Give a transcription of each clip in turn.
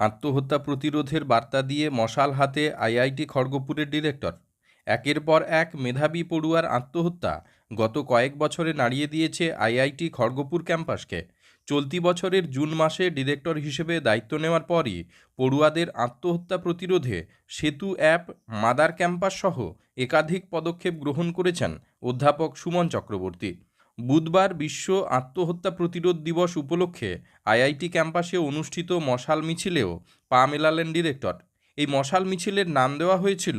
আত্মহত্যা প্রতিরোধের বার্তা দিয়ে মশাল হাতে আইআইটি খড়গপুরের ডিরেক্টর। একের পর এক মেধাবী পড়ুয়ার আত্মহত্যা গত কয়েক বছরে নাড়িয়ে দিয়েছে আইআইটি খড়গপুর ক্যাম্পাসকে। চলতি বছরের জুন মাসে ডিরেক্টর হিসেবে দায়িত্ব নেওয়ার পরই পড়ুয়াদের আত্মহত্যা প্রতিরোধে সেতু অ্যাপ, মাদার ক্যাম্পাস সহ একাধিক পদক্ষেপ গ্রহণ করেছেন অধ্যাপক সুমন চক্রবর্তী। বুধবার বিশ্ব আত্মহত্যা প্রতিরোধ দিবস উপলক্ষে আইআইটি ক্যাম্পাসে অনুষ্ঠিত মশাল মিছিলেও পা মেলালেন ডিরেক্টর। এই মশাল মিছিলের নাম দেওয়া হয়েছিল,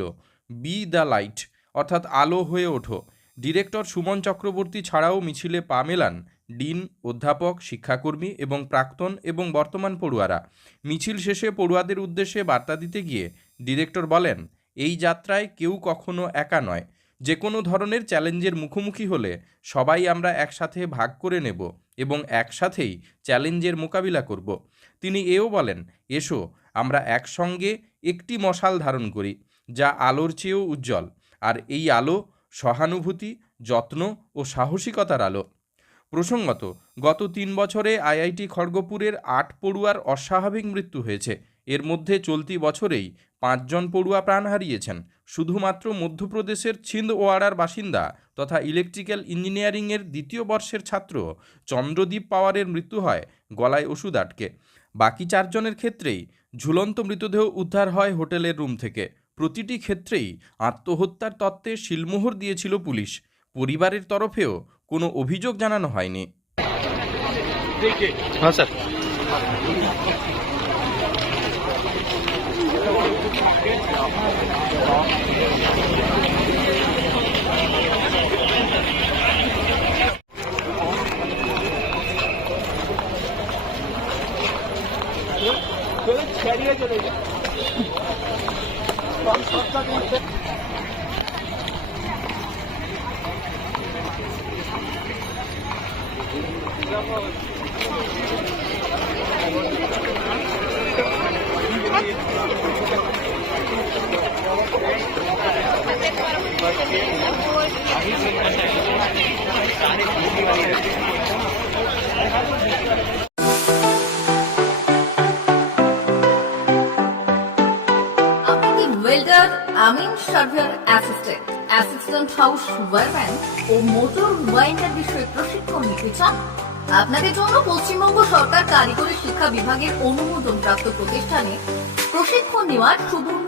বি দ্য লাইট অর্থাৎ আলো হয়ে ওঠো। ডিরেক্টর সুমন চক্রবর্তী ছাড়াও মিছিলে পা মেলান ডিন, অধ্যাপক, শিক্ষাকর্মী এবং প্রাক্তন এবং বর্তমান পড়ুয়ারা। মিছিল শেষে পড়ুয়াদের উদ্দেশ্যে বার্তা দিতে গিয়ে ডিরেক্টর বলেন, এই যাত্রায় কেউ কখনো একা নয়। যে কোনো ধরনের চ্যালেঞ্জের মুখোমুখি হলে সবাই আমরা একসাথে ভাগ করে নেব এবং একসাথেই চ্যালেঞ্জের মোকাবিলা করব। তিনি এও বলেন, এসো, আমরা একসঙ্গে একটি মশাল ধারণ করি, যা আলোর চেয়েও উজ্জ্বল, আর এই আলো সহানুভূতি, যত্ন ও সাহসিকতার আলো। প্রসঙ্গত, গত তিন বছরে আইআইটি খড়গপুরের আট পড়ুয়ার অস্বাভাবিক মৃত্যু হয়েছে। এর মধ্যে চলতি বছরেই পাঁচজন পড়ুয়া প্রাণ হারিয়েছেন। শুধুমাত্র মধ্যপ্রদেশের ছিন্দওয়াড়ার বাসিন্দা তথা ইলেকট্রিক্যাল ইঞ্জিনিয়ারিংয়ের দ্বিতীয় বর্ষের ছাত্র চন্দ্রদীপ পাওয়ারের মৃত্যু হয় গলায় ওষুধ আটকে। বাকি চারজনের ক্ষেত্রেই ঝুলন্ত মৃতদেহ উদ্ধার হয় হোটেলের রুম থেকে। প্রতিটি ক্ষেত্রেই আত্মহত্যার তত্ত্বে শিলমোহর দিয়েছিল পুলিশ। পরিবারের তরফেও কোনো অভিযোগ জানানো হয়নি। হ্যাঁ স্যার। कैरियर चलेगा Thank you. Welder Amin surveyor assistant assistant house wireman O motor winder বিষয়ে প্রশিক্ষণ নিতে চান? আপনাদের জন্য পশ্চিমবঙ্গ সরকার কারিগরি শিক্ষা বিভাগের অনুমোদন প্রাপ্ত প্রতিষ্ঠানে প্রশিক্ষণ নেওয়ার সুবর্ণ